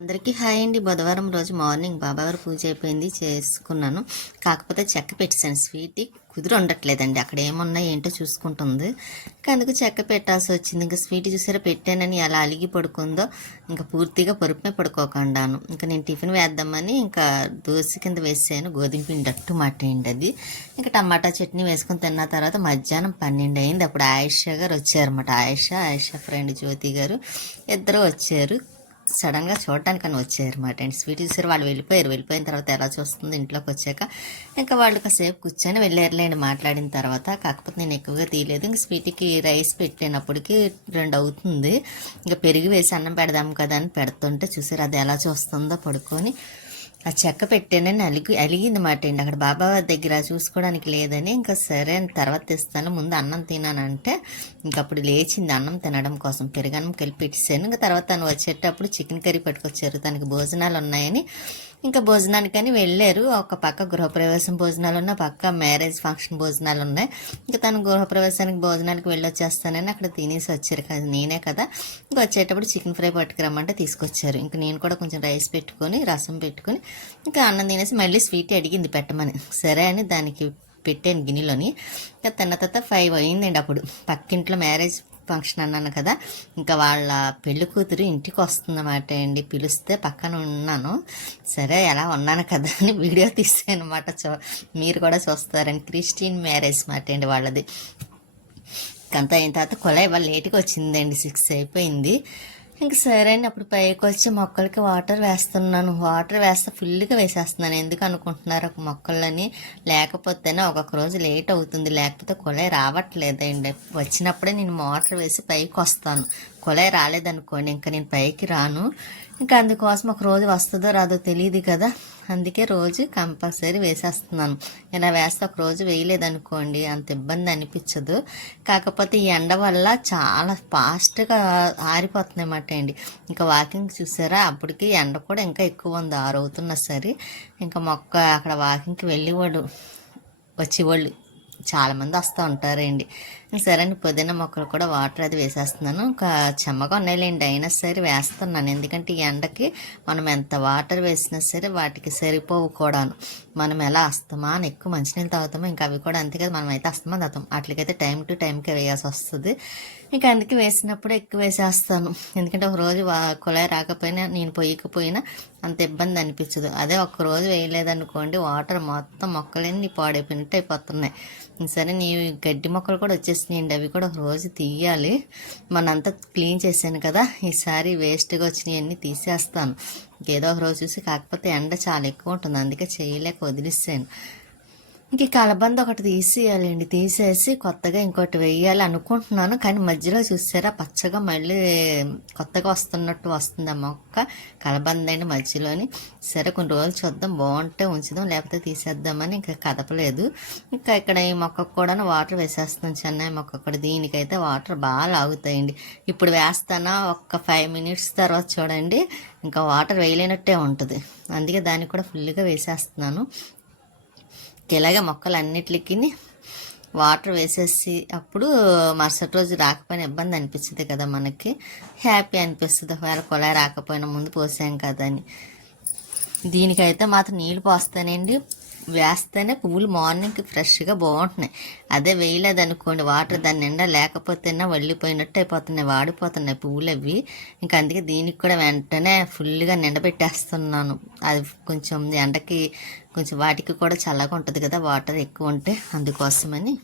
అందరికీ హాయ్ అండి. బుధవారం రోజు మార్నింగ్ బాబావారి పూజ అయిపోయింది, చేసుకున్నాను. కాకపోతే చెక్క పెట్టేసాను. స్వీట్ కుదిరి ఉండట్లేదండి. అక్కడ ఏమున్నాయి ఏంటో చూసుకుంటుంది. ఇంకా అందుకు చెక్క పెట్టాల్సి వచ్చింది. ఇంకా స్వీట్ చూసారా పెట్టానని ఎలా అలిగి పడుకుందో, ఇంకా పూర్తిగా పరుపుమే పడుకోకుండాను. ఇంకా నేను టిఫిన్ వేద్దామని ఇంకా దోశ కింద వేసాను. గోధుమ పిండి అట్టు మాట అయింది అది. ఇంకా టమాటా చట్నీ వేసుకొని తిన్న తర్వాత మధ్యాహ్నం 12 అయింది. అప్పుడు ఆయిషా గారు వచ్చారన్నమాట. ఆయిషా ఫ్రెండ్ జ్యోతి గారు ఇద్దరు వచ్చారు. సడన్గా చూడటానికని వచ్చారన్నమాట అండి. స్వీట్ చూసారు. వాళ్ళు వెళ్ళిపోయిన తర్వాత ఎలా చూస్తుంది ఇంట్లోకి వచ్చాక ఇంకా వాళ్ళు కాసేపు కూర్చొని వెళ్ళారులేండి మాట్లాడిన తర్వాత. కాకపోతే నేను ఎక్కువగా తీయలేదు. ఇంక స్వీట్కి రైస్ పెట్టినప్పటికి 2 అవుతుంది. ఇంకా పెరిగి వేసి అన్నం పెడదాం కదా అని పెడుతుంటే చూసారు అది ఎలా చూస్తుందో పడుకొని. ఆ చెక్క పెట్టానని అలిగింది మాట అండి. అక్కడ బాబా దగ్గర చూసుకోవడానికి లేదని ఇంకా సరే అని తర్వాత తెస్తాను, ముందు అన్నం తినానంటే ఇంకప్పుడు లేచింది అన్నం తినడం కోసం. పెరుగన్నం కలిపి పెట్టేసాను. ఇంకా తర్వాత తను వచ్చేటప్పుడు చికెన్ కర్రీ పట్టుకొచ్చారు. తనకి భోజనాలు ఉన్నాయని ఇంకా భోజనానికని వెళ్ళారు. ఒక పక్క గృహప్రవేశం భోజనాలు ఉన్నాయి, పక్క మ్యారేజ్ ఫంక్షన్ భోజనాలు ఉన్నాయి. ఇంకా తను గృహప్రవేశానికి భోజనానికి వెళ్ళొచ్చేస్తానని అక్కడ తినేసి వచ్చారు కదా, నేనే కదా. ఇంకా వచ్చేటప్పుడు చికెన్ ఫ్రై పట్టుకురమ్మంటే తీసుకొచ్చారు. ఇంకా నేను కూడా కొంచెం రైస్ పెట్టుకొని రసం పెట్టుకొని ఇంకా అన్నం తినేసి మళ్ళీ స్వీట్ అడిగింది పెట్టమని. సరే అని దానికి పెట్టాను గిన్నెలోని. ఇంకా తిన్న తర్వాత 5 అయిందండి. అప్పుడు పక్కింట్లో మ్యారేజ్ ఫంక్షన్ అన్నాను కదా, ఇంకా వాళ్ళ పెళ్లి కూతురు ఇంటికి వస్తుందన్నమాట అండి. పిలిస్తే పక్కన ఉన్నాను. సరే ఎలా ఉన్నాను కదా అని వీడియో తీసాను అనమాట. మీరు కూడా చూస్తారని. క్రిస్టియన్ మ్యారేజ్ మాట అండి వాళ్ళది. అంతా అయిన తర్వాత కొలాయి వాళ్ళు లేట్గా వచ్చిందండి. 6 అయిపోయింది. ఇంక సరే అని అప్పుడు పైకి వచ్చి మొక్కలకి వాటర్ వేస్తున్నాను. వాటర్ వేస్తే ఫుల్గా వేసేస్తున్నాను. ఎందుకు అనుకుంటున్నారు ఒక మొక్కలని. లేకపోతేనే ఒక్కొక్క రోజు లేట్ అవుతుంది, లేకపోతే కొలాయి రావట్లేదండి. వచ్చినప్పుడే నేను మోటార్ వేసి పైకి వస్తాను. కొలాయి రాలేదనుకోండి ఇంకా నేను పైకి రాను. ఇంకా అందుకోసం ఒక రోజు వస్తుందో రాదో తెలియదు కదా, అందుకే రోజు కంపల్సరీ వేసేస్తున్నాను. ఇలా వేస్తే ఒక రోజు వేయలేదనుకోండి అంత ఇబ్బంది అనిపించదు. కాకపోతే ఈ ఎండ వల్ల చాలా ఫాస్ట్గా ఆరిపోతుంది అన్నమాట అండి. ఇంకా వాకింగ్ చూసారా, అప్పటికి ఎండ కూడా ఇంకా ఎక్కువ ఉంది. 6 అవుతున్నా సరే ఇంకా మొక్క అక్కడ వాకింగ్కి వెళ్ళేవాడు వచ్చేవాళ్ళు చాలామంది వస్తూ ఉంటారండి. సరే అని పుదీనా మొక్కలు కూడా వాటర్ అది వేసేస్తున్నాను. ఇంకా చెమ్మగా ఉన్నాయిలేండి, అయినా సరే వేస్తున్నాను. ఎందుకంటే ఈ ఎండకి మనం ఎంత వాటర్ వేసినా సరే వాటికి సరిపోవు కూడాను. మనం ఎలా అస్తమాను ఎక్కువ మంచినీళ్ళు తాగుతామో ఇంకా అవి కూడా అంతే కదా, మనం అయితే అస్తమాను తాగుతాం. వాటికైతే టైం టు టైంకే వేయాల్సి వస్తుంది. ఇంకా అందుకే వేసినప్పుడు ఎక్కువ వేసేస్తాను. ఎందుకంటే ఒక రోజు కుళాయి రాకపోయినా నేను పోయకపోయినా అంత ఇబ్బంది అనిపించదు. అదే ఒక్కరోజు వేయలేదనుకోండి వాటర్ మొత్తం మొక్కలన్నీ పాడైపోయినట్టు అయిపోతున్నాయి. సరే నీ గడ్డి మొక్కలు కూడా వచ్చేసినాయండి, అవి కూడా ఒక రోజు తీయాలి. మనంతా క్లీన్ చేశాను కదా, ఈసారి వేస్ట్గా వచ్చినవన్నీ తీసేస్తాను. ఏదో ఒక రోజు చూసి. కాకపోతే ఎండ చాలా ఎక్కువ ఉంటుంది, అందుకే చేయలేక వదిలేసాను. ఇంక కలబంద ఒకటి తీసేయాలండి. తీసేసి కొత్తగా ఇంకోటి వేయాలి అనుకుంటున్నాను. కానీ మధ్యలో చూసారా పచ్చగా మళ్ళీ కొత్తగా వస్తున్నట్టు వస్తుంది ఆ మొక్క. కలబంద అండి మధ్యలోని. సరే కొన్ని రోజులు చూద్దాం, బాగుంటే ఉంచుదాం, లేకపోతే తీసేద్దామని ఇంకా కదపలేదు. ఇంకా ఇక్కడ ఈ మొక్కకు కూడా వాటర్ వేసేస్తాను. చెన్నై మొక్క కూడా. దీనికైతే వాటర్ బాగా లాగుతాయండి. ఇప్పుడు వేస్తానా ఒక్క 5 మినిట్స్ తర్వాత చూడండి ఇంకా వాటర్ వేయలేనట్టే ఉంటుంది. అందుకే దానికి కూడా ఫుల్గా వేసేస్తున్నాను. ఇలాగే మొక్కలన్నిటికి వాటర్ వేసేసి అప్పుడు మరుసటి రోజు రాకపోయినా ఇబ్బంది అనిపిస్తుంది కదా, మనకి హ్యాపీ అనిపిస్తుంది. ఒకవేళ కుళాయి రాకపోయినా ముందు పోసాం కదా అని. దీనికైతే మాత్రం నీళ్ళు పోస్తానండి. వేస్తేనే పువ్వులు మార్నింగ్కి ఫ్రెష్గా బాగుంటున్నాయి. అదే వేయలేదనుకోండి వాటర్ దాని నిండా లేకపోతేనే వల్లిపోయినట్టు అయిపోతున్నాయి, వాడిపోతున్నాయి పువ్వులు అవి. ఇంకా అందుకే దీనికి కూడా వెంటనే ఫుల్గా నిండబెట్టేస్తున్నాను. అది కొంచెం ఎండకి కొంచెం వాటికి కూడా చల్లగా ఉంటుంది కదా వాటర్ ఎక్కువ ఉంటే, అందుకోసమని.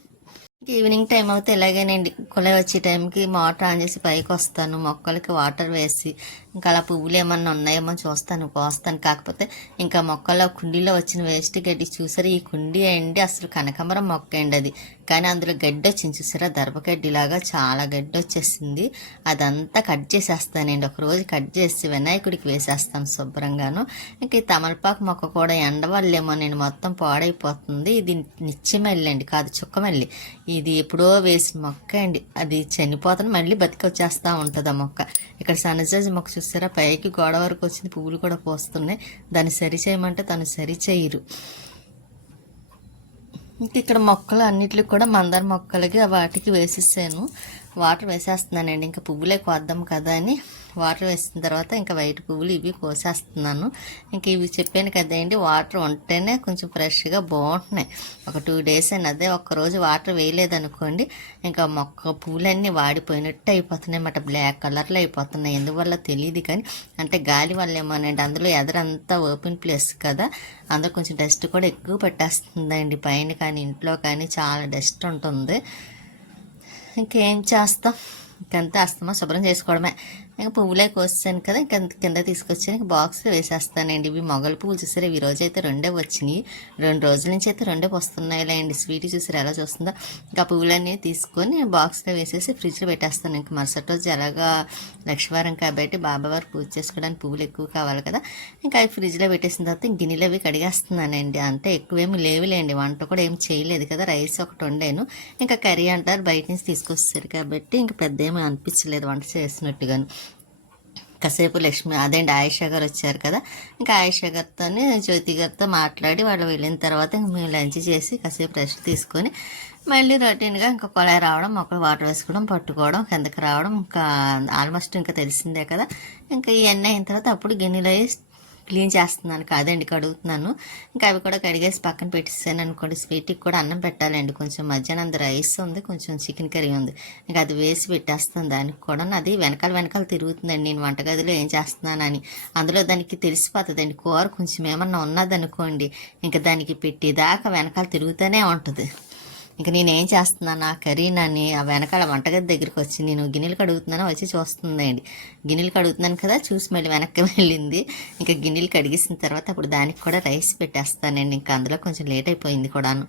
ఈవినింగ్ టైం అయితే ఇలాగేనండి. కుళాయి వచ్చే టైంకి మోటార్ ఆన్ చేసి పైకి వస్తాను, మొక్కలకి వాటర్ వేసి ఇంకా అలా పువ్వులు ఏమన్నా ఉన్నాయేమో చూస్తాను, పోస్తాను. కాకపోతే ఇంకా మొక్కల్లో కుండీలో వచ్చిన వేస్ట్ గడ్డి చూసారా, ఈ కుండీ అండి అసలు కనకాంబరం మొక్క అండి అది. కానీ అందులో గడ్డి వచ్చింది చూసారా, దర్భగడ్డిలాగా చాలా గడ్డి వచ్చేసింది. అదంతా కట్ చేసేస్తానండి. ఒకరోజు కట్ చేసి వినాయకుడికి వేసేస్తాను శుభ్రంగాను. ఇంకా ఈ తమలపాకు మొక్క కూడా ఎండవల్లేమో నేను మొత్తం పాడైపోతుంది. ఇది నిత్యమల్లి అండి, కాదు చుక్కమల్లి. ఇది ఎప్పుడో వేసిన మొక్క అండి, అది చనిపోతాను మళ్ళీ బతికొచ్చేస్తూ ఉంటుంది ఆ మొక్క. ఇక్కడ సన్నజాజి మొక్క చూసారా, పైకి గోడ వరకు వచ్చింది, పువ్వులు కూడా పోస్తున్నాయి. దాన్ని సరి చేయమంటే తను సరి చేయరు. ఇంక ఇక్కడ మొక్కలు అన్నిటికి కూడా మందార మొక్కలకి వాటికి వేసేసాను. వాటర్ వేసేస్తున్నానండి. ఇంకా పువ్వులే కోద్దాం కదా అని వాటర్ వేసిన తర్వాత ఇంకా వైట్ పువ్వులు ఇవి కోసేస్తున్నాను. ఇంక ఇవి చెప్పాను కదండి, వాటర్ ఉంటేనే కొంచెం ఫ్రెష్గా బాగుంటున్నాయి. ఒక 2 days అయినా అదే ఒక్కరోజు వాటర్ వేయలేదనుకోండి ఇంకా మొక్క పువ్వులన్నీ వాడిపోయినట్టు అయిపోతున్నాయి అన్నమాట. బ్లాక్ కలర్లో అయిపోతున్నాయి. ఎందువల్ల తెలియదు కానీ అంటే గాలి వల్ల ఏమోనండి. అందులో ఎదరంతా ఓపెన్ ప్లేస్ కదా, అందులో కొంచెం డస్ట్ కూడా ఎక్కువ పెట్టేస్తుందండి. పైన కానీ ఇంట్లో కానీ చాలా డస్ట్ ఉంటుంది. ఇంకేం చేస్తాం, ఇంకంతా అస్తమా శుభ్రం చేసుకోవడమే. ఇంకా పువ్వులే కోసాను కదా, ఇంకా కింద తీసుకొచ్చాను. ఇంకా బాక్స్లో వేసేస్తానండి. ఇవి మొగలు పువ్వులు చూసారు, ఈ రోజు అయితే 2 వచ్చినాయి. 2 రోజుల నుంచి అయితే 2 వస్తున్నాయిలే అండి. స్వీట్ చూసారు ఎలా చూస్తుందో. ఇంకా పువ్వులన్నీ తీసుకొని బాక్స్లో వేసేసి ఫ్రిడ్జ్లో పెట్టేస్తాను. ఇంకా మరుసటి రోజు ఎలాగా లక్షవారం కాబట్టి బాబావారు పూజ చేసుకోవడానికి పువ్వులు ఎక్కువ కావాలి కదా, ఇంకా అవి ఫ్రిడ్జ్లో పెట్టేసిన తర్వాత గిన్నెలు అవి కడిగేస్తున్నానండి. అంటే ఎక్కువేమి లేవులేండి, వంట కూడా ఏమి చేయలేదు కదా, రైస్ ఒకటి వండాను. ఇంకా కర్రీ అంటారు బయట నుంచి తీసుకొస్తారు కాబట్టి ఇంకా పెద్ద ఏమీ అనిపించలేదు వంట చేసినట్టుగాను. కాసేపు లక్ష్మి అదేంటి ఆయిషా గారు వచ్చారు కదా, ఇంకా ఆయిషా గారితో జ్యోతి గారితో మాట్లాడి వాళ్ళు వెళ్ళిన తర్వాత మేము లంచ్ చేసి కాసేపు రెస్ట్ తీసుకొని మళ్ళీ రొటీన్గా ఇంకా కొళాయి రావడం, మొక్కలు వాటర్ వేసుకోవడం, పట్టుకోవడం, కిందకి రావడం, ఇంకా ఆల్మోస్ట్ ఇంకా తెలిసిందే కదా. ఇంకా ఇవన్నీ అయిన తర్వాత అప్పుడు గిన్నెలో క్లీన్ చేస్తున్నాను కాదండి, కడుగుతున్నాను. ఇంకా అవి కూడా కడిగేసి పక్కన పెట్టేసాను అనుకోండి. స్వీట్కి కూడా అన్నం పెట్టాలండి. కొంచెం మధ్యాహ్నం రైస్ ఉంది, కొంచెం చికెన్ కర్రీ ఉంది. ఇంకా అది వేసి పెట్టేస్తాను. దానికి కూడా అది వెనకాల తిరుగుతుందండి, నేను వంటగదిలో ఏం చేస్తున్నానని. అందులో దానికి తెలిసిపోతుందండి. కూర కొంచెం ఏమన్నా ఉన్నదనుకోండి, ఇంకా దానికి పెట్టేదాకా వెనకాల తిరుగుతూనే ఉంటుంది. ఇంక నేనేం చేస్తున్నాను, ఆ కర్రీనని ఆ వెనకాల వంటగది దగ్గరికి వచ్చి నేను గిన్నెలు కడుగుతున్నాను వచ్చి చూస్తుందండి. గిన్నెలు కడుగుతున్నాను కదా చూసి మళ్ళీ వెనక్కి వెళ్ళింది. ఇంకా గిన్నెలు కడిగేసిన తర్వాత అప్పుడు దానికి కూడా రైస్ పెట్టేస్తానండి. ఇంకా అందులో కొంచెం లేట్ అయిపోయింది కూడాను.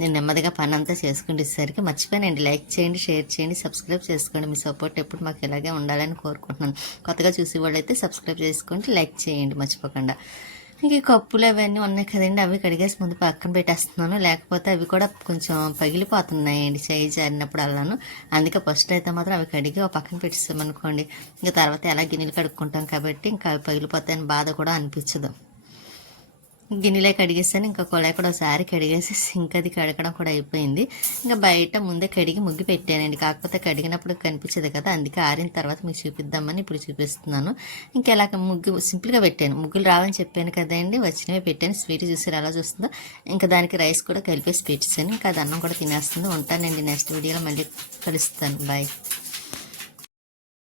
నేను నెమ్మదిగా పని అంతా చేసుకునేసరికి మర్చిపోయానండి. లైక్ చేయండి, షేర్ చేయండి, సబ్స్క్రైబ్ చేసుకోండి. మీ సపోర్ట్ ఎప్పుడు మాకు ఇలాగే ఉండాలని కోరుకుంటున్నాను. కొత్తగా చూసి వాళ్ళైతే సబ్స్క్రైబ్ చేసుకోండి, లైక్ చేయండి మర్చిపోకుండా. ఇంక ఈ కప్పులు అవన్నీ ఉన్నాయి కదండి, అవి కడిగేసి ముందు పక్కన పెట్టేస్తున్నాను. లేకపోతే అవి కూడా కొంచెం పగిలిపోతున్నాయండి చేయి జారినప్పుడు అలాను. అందుకే ఫస్ట్ అయితే మాత్రం అవి కడిగి ఒక పక్కన పెట్టేస్తామనుకోండి, ఇంకా తర్వాత ఎలా గిన్నెలు కడుక్కుంటాం కాబట్టి ఇంకా అవి పగిలిపోతాయని బాధ కూడా అనిపించదు. గిన్నెలే కడిగేసాను. ఇంకా కొళాయి కూడా ఒకసారి కడిగేసి సింక్ అది కడగడం కూడా అయిపోయింది. ఇంకా బయట ముందే కడిగి ముగ్గు పెట్టానండి. కాకపోతే కడిగినప్పుడు కనిపించదు కదా, అందుకే ఆరిన తర్వాత మీకు చూపిద్దామని ఇప్పుడు చూపిస్తున్నాను. ఇంకా ఇలా ముగ్గు సింపుల్గా పెట్టాను. ముగ్గులు రావని చెప్పాను కదండి, వచ్చినవి పెట్టాను. స్వీట్ చూసి ఎలా చూస్తుందో ఇంకా దానికి రైస్ కూడా కలిపేసి పెట్టేసాను. ఇంకా అది అన్నం కూడా తినేస్తుంది. ఉంటానండి, నెక్స్ట్ వీడియోలో మళ్ళీ కలుస్తాను. బాయ్.